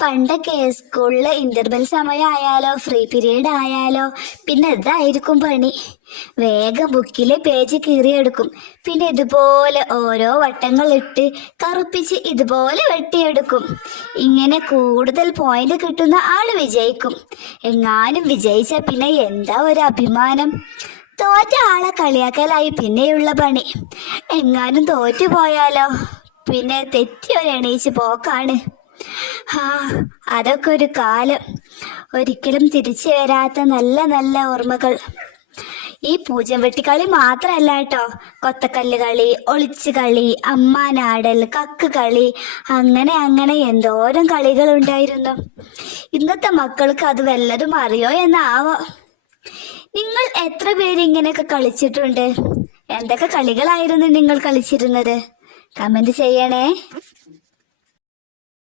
പണ്ടൊക്കെ സ്കൂളിലെ interval സമയമായാലോ free period ആയാലോ പിന്നെ ഇതായിരിക്കും പണി. വേഗം ബുക്കിലെ പേജ് കീറിയെടുക്കും. പിന്നെ ഇതുപോലെ ഓരോ വട്ടങ്ങൾ ഇട്ട് കറുപ്പിച്ച് ഇതുപോലെ വെട്ടിയെടുക്കും. ഇങ്ങനെ കൂടുതൽ പോയിന്റ് കിട്ടുന്ന ആള് വിജയിക്കും. എങ്ങാനും വിജയിച്ച പിന്നെ എന്താ ഒരു അഭിമാനം. തോറ്റ ആളെ കളിയാക്കലായി പിന്നെയുള്ള പണി. എങ്ങാനും തോറ്റു പോയാലോ പിന്നെ തെറ്റി എണീച്ച് പോക്കാണ്. ആ, അതൊക്കെ ഒരു കാലം. ഒരിക്കലും തിരിച്ചു വരാത്ത നല്ല നല്ല ഓർമ്മകൾ. ഈ പൂജ്യം വെട്ടിക്കളി മാത്രല്ല കേട്ടോ, കൊത്തക്കല്ല് കളി, ഒളിച്ചു കളി, അമ്മാനാടൽ, കക്ക് കളി, അങ്ങനെ അങ്ങനെ എന്തോരം കളികൾ ഉണ്ടായിരുന്നു. ഇന്നത്തെ മക്കൾക്ക് അത് വല്ലതും അറിയോ എന്നാവോ. നിങ്ങൾ എത്ര പേര് ഇങ്ങനെയൊക്കെ കളിച്ചിട്ടുണ്ട്? എന്തൊക്കെ കളികളായിരുന്നു നിങ്ങൾ കളിച്ചിരുന്നത്? കമന്റ് ചെയ്യണേ.